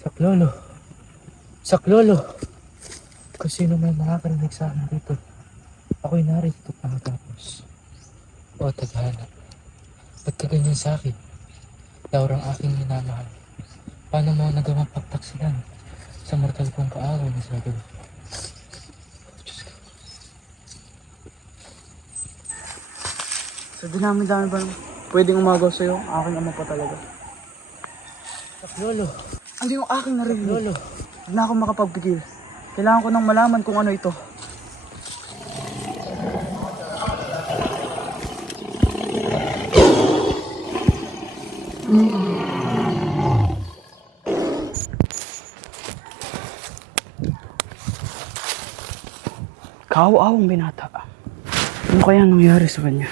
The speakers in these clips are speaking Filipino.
Saklolo. Saklolo. Kung sino may makakarinig sa akin dito, ako'y narito at nakatapos. O tadhana, ba't ka ganyan sa akin? Laurang aking minamahal. Paano mo nagawang pagtaksilan sa mortal kong kaaway na sabi? Sa dinami-dami ba pwedeng umagaw sa'yo? Aking ama pa talaga. Saklolo. Ano yung aking narinig? Saklolo. Huwag na ako makapagpigil. Kailangan ko nang malaman kung ano ito. Kaawa-awang binata. Ano kaya nangyari sa kanya?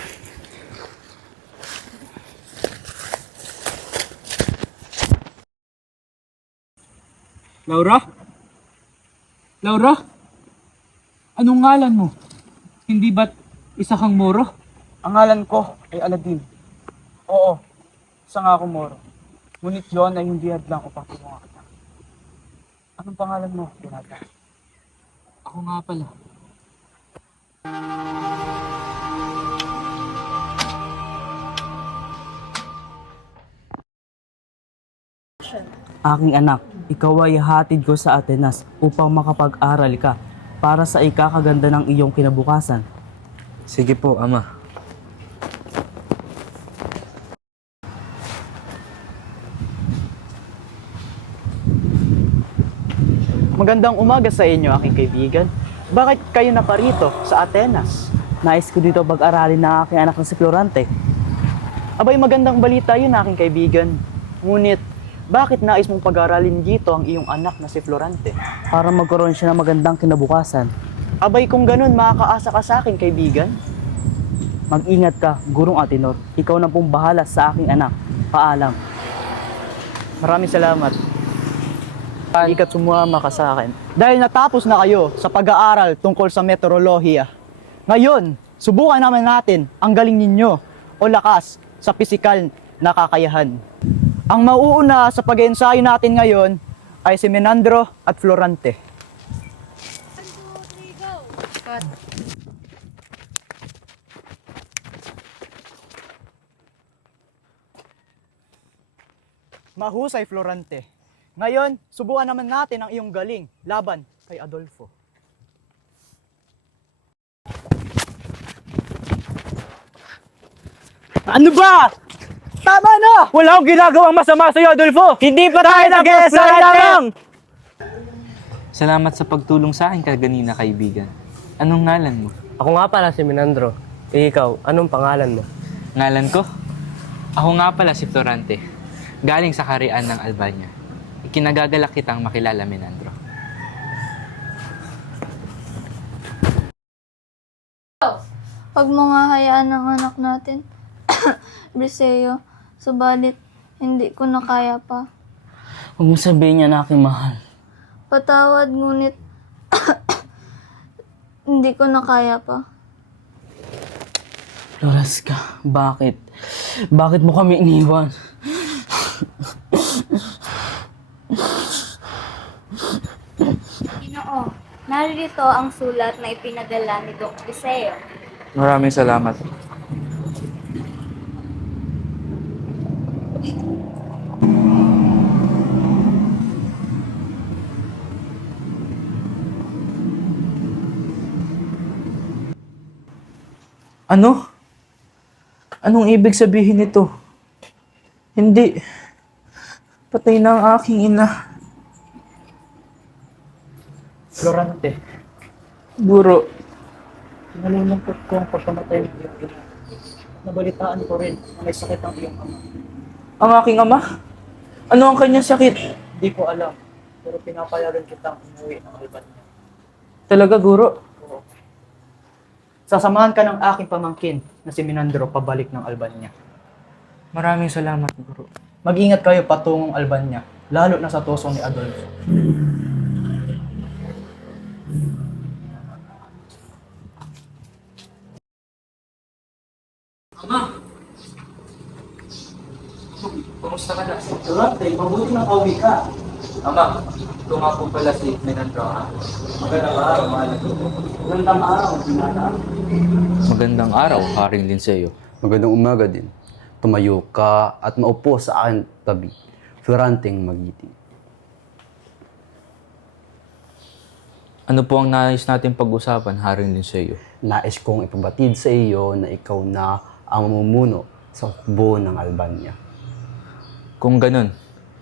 Laura? Laura? Anong ngalan mo? Hindi ba't isa kang Moro? Ang ngalan ko ay Aladdin. Oo, isa nga ako Moro. Ngunit yun ay hindi hadlang upang tulungan kita. Anong pangalan mo, binata? Ako nga pala. Aking anak, ikaw ay hatid ko sa Atenas upang makapag-aral ka para sa ikakaganda ng iyong kinabukasan. Sige po, Ama. Magandang umaga sa inyo, aking kaibigan. Bakit kayo naparito sa Atenas? Nais ko dito pag-aralin ng aking anak na si Florante. Abay, magandang balita yun, aking kaibigan. Ngunit, bakit nais mong pag-aralin dito ang iyong anak na si Florante? Para magkaroon siya ng magandang kinabukasan. Abay, kung ganun, makakaasa ka sa akin, kaibigan. Mag-ingat ka, Gurong Atenor. Ikaw na pong bahala sa aking anak. Paalam. Maraming salamat. Hindi ka sumama ka sa akin. Dahil natapos na kayo sa pag-aaral tungkol sa meteorolohiya. Ngayon, subukan naman natin ang galing ninyo o lakas sa pisikal na kakayahan. Ang mauuna sa pag-ensayo natin ngayon ay si Menandro at Florante. Mahusay, Florante. Ngayon, subukan naman natin ang iyong galing laban kay Adolfo. Ano ba? Tama na! Wala akong ginagawang masama sa iyo, Adolfo! Hindi pa tayo nag-ensayo lamang! Salamat sa pagtulong sa akin kaganina, kaibigan. Anong ngalan mo? Ako nga pala si Menandro. Ikaw, anong pangalan mo? Ngalan ko? Ako nga pala si Florante. Galing sa Karian ng Albania. Ikinagagalak kitang makilala, Menandro. Huwag mo nga hayaan ang anak natin, Briseo. Subalit, hindi ko na kaya pa. Huwag mo sabihin niya na aking mahal. Patawad, ngunit hindi ko na kaya pa. Floresca, bakit? Bakit mo kami iniwan? Ginoo, narito ang sulat na ipinadala ni Doc Briseo. Maraming salamat. Ano? Anong ibig sabihin nito? Hindi. Patay na ang aking ina. Florante, Guro, nalulungkot ko ang pagkamatay ng iyong ina. Nabalitaan ko rin na may sakit ang iyong ama. ang aking ama? Ano ang kanyang sakit? Hindi ko alam, pero pinapayagan kitang umuwi ng Albania. Talaga, Guro? Sasamahan ka ng aking pamangkin na si Menandro pabalik ng Albania. Maraming salamat, Guro. Mag-ingat kayo patungong Albania, lalo na sa tusong ni Adolfo. Kumusta ka na? Florante, mabuti na pauwi ka. Ama, ito nga po pala si Menandro. Magandang araw, Haring Linseo. Magandang umaga din. Tumayo ka at maupo sa akin tabi. Floranteng magiting. Ano po ang nais natin pag-usapan, Haring Linseo? Nais kong ipabatid sa iyo na ikaw na ang mamumuno sa hukbo ng Albania. Kung ganun,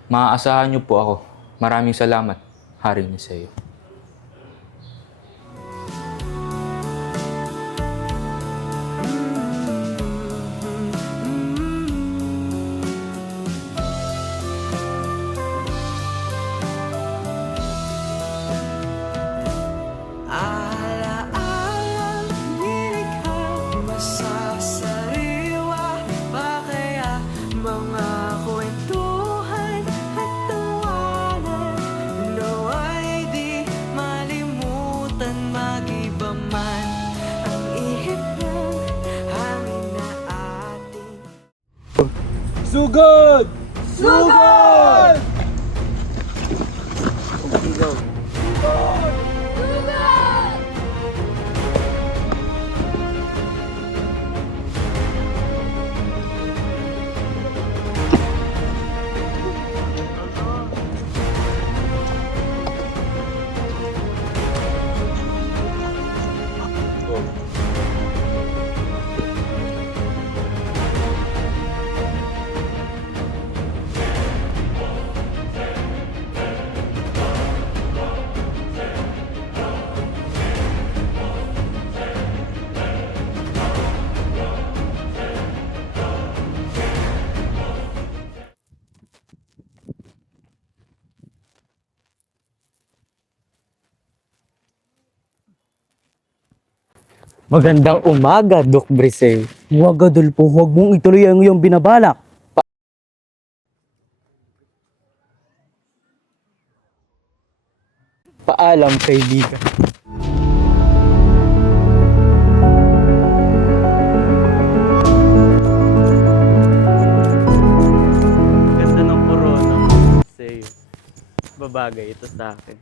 maaasahan niyo po ako. Maraming salamat, Haring Linseo. Sugod! Sugod! Magandang umaga, Doc Brisay. Huwag Adolfo, huwag mong ituloy ang iyong binabalak. Paalam, kaibigan. Ganda ng corona mo, Brisay. Babagay ito sa akin.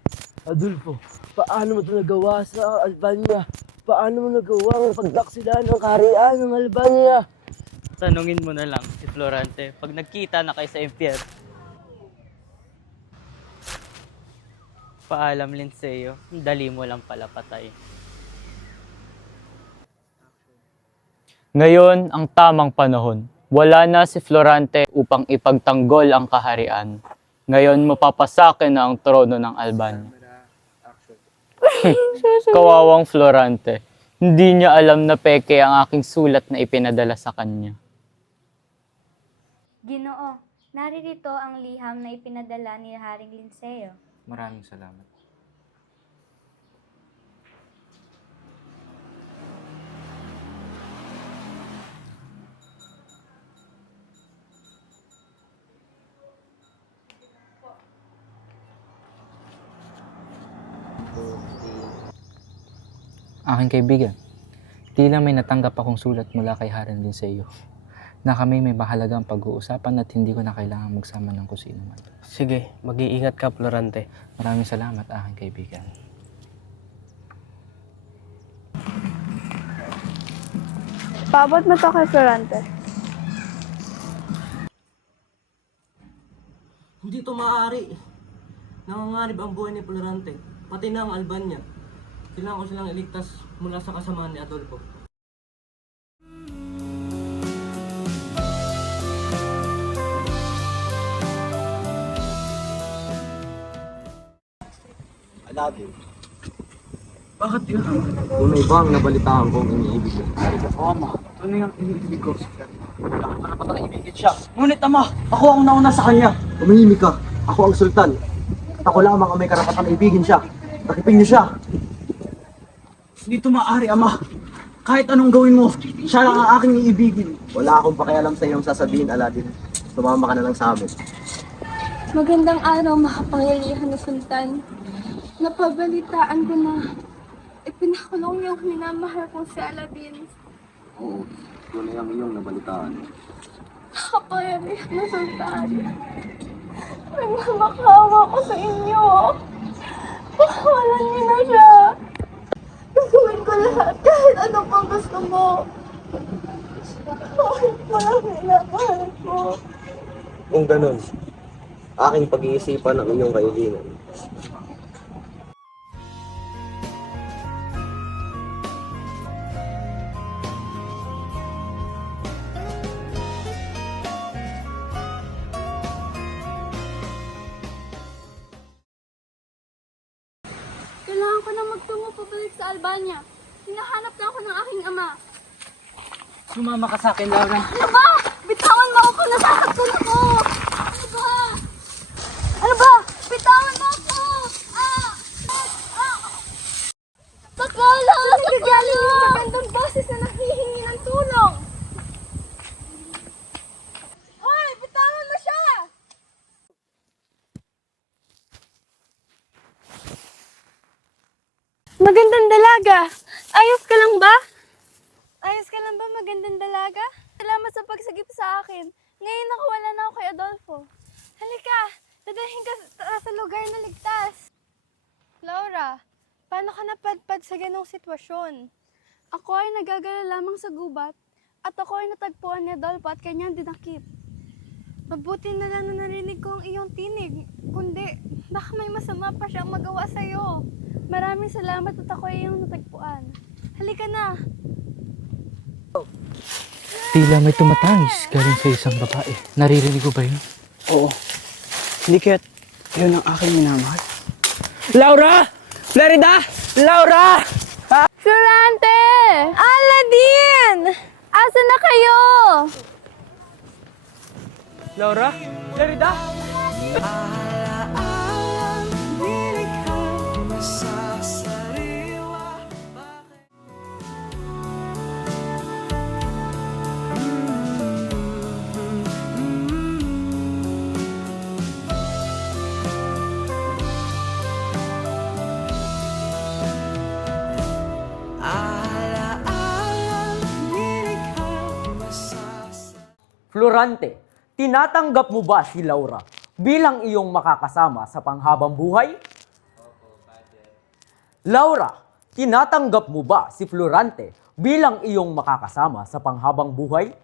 Adolfo, paano mo ito nagawa sa Albania? Paano mo nagawa ang pagdaksila ng kaharian ng Albania? Tanungin mo na lang si Florante pag nagkita na kayo sa impyerno. Paalam, Linseo. Dali mo lang pala patay. Ngayon ang tamang panahon. Wala na si Florante upang ipagtanggol ang kaharian. Ngayon mapapasakin na ang trono ng Albania. Kawawang Florante. Hindi niya alam na peke ang aking sulat na ipinadala sa kanya. Ginoo, naririto ang liham na ipinadala ni Haring Linseo. Maraming salamat. Aking kaibigan, tila may natanggap akong sulat mula kay Haring Linseo na kami may mahalagang pag-uusapan at hindi ko na kailangan magsama ng kusino man. Sige, mag-iingat ka, Florante. Maraming salamat, aking kaibigan. Paabot mo to kay Florante. Hindi ito maaari. Nanganganib ang buhay ni Florante, pati na ang Albania. Kailangan ko silang iligtas mula sa kasamaan ni Adolfo. Bakit yun? Kung may ibang nabalitaan kong iniibig ko. Ama, ito na yung iniibig ko. Wala pa ibigin siya. Ngunit ama, ako ang nauna sa kanya. Tumahimik ka. Ako ang sultan. At ako lamang ang may karapatang ibigin siya. Takipin niyo siya. Hindi ito maaari, ama. Kahit anong gawin mo, siya lang ang aking iibigin. Wala akong pakialam sa iyong sasabihin, Aladdin. Tumama ka na lang sa amin. Magandang araw, makapangyarihan na Sultan. Napabalitaan ko na ipinakulong yung minamahal kong si Aladdin. Oo, tunay ang iyong nabalitaan. Nakapangyarihan na Sultan. May Makawa ko sa inyo. Pakawalan niyo na siya. Gagawin ko lahat kahit ano pang gusto mo. Kahit walang minamahal ko. Kung ganun, aking pag-iisipan ang inyong kaibigan. Kailangan ko na magtungo pabalik sa Albania. Hinahanap na ako ng aking ama. Sumama ka sa akin, Laura. Ano ba? Bitawan mo ako! Nasasaktan ako! Ano ba? Ano ba? Bitawan mo ako! Sakala! Nagagaling yung magandang boses na nanghihingi ng tulong! Hoy! Bitawan mo siya! Magandang dalaga! Ayos ka lang ba? Ayos ka lang ba, magandang dalaga? Salamat sa pagsagip sa akin. Ngayon nakawala na ako kay Adolfo. Halika, dadalhin ka sa lugar na ligtas. Laura, paano ka napadpad sa ganong sitwasyon? Ako ay nagagala lamang sa gubat at ako ay natagpuan ni Adolfo at kanyang dinakip. Mabuti na lang na narinig ko ang iyong tinig, kundi baka may masama pa siyang magawa sa'yo. Maraming salamat at ako ay iyong natagpuan. Halika na! Tila may tumatangis galing sa isang babae. Naririnig ko ba yun? Oo. Hindi kaya't yun ang aking minamahal. Laura! Florida! Laura! Florante! Aladdin! Asa na kayo? Laura? Florida? Florante, tinatanggap mo ba si Laura bilang iyong makakasama sa panghabang buhay? Laura, tinatanggap mo ba si Florante bilang iyong makakasama sa panghabang buhay?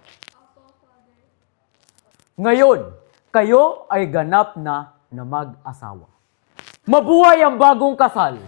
Ngayon, kayo ay ganap na mag-asawa. Mabuhay ang bagong kasal!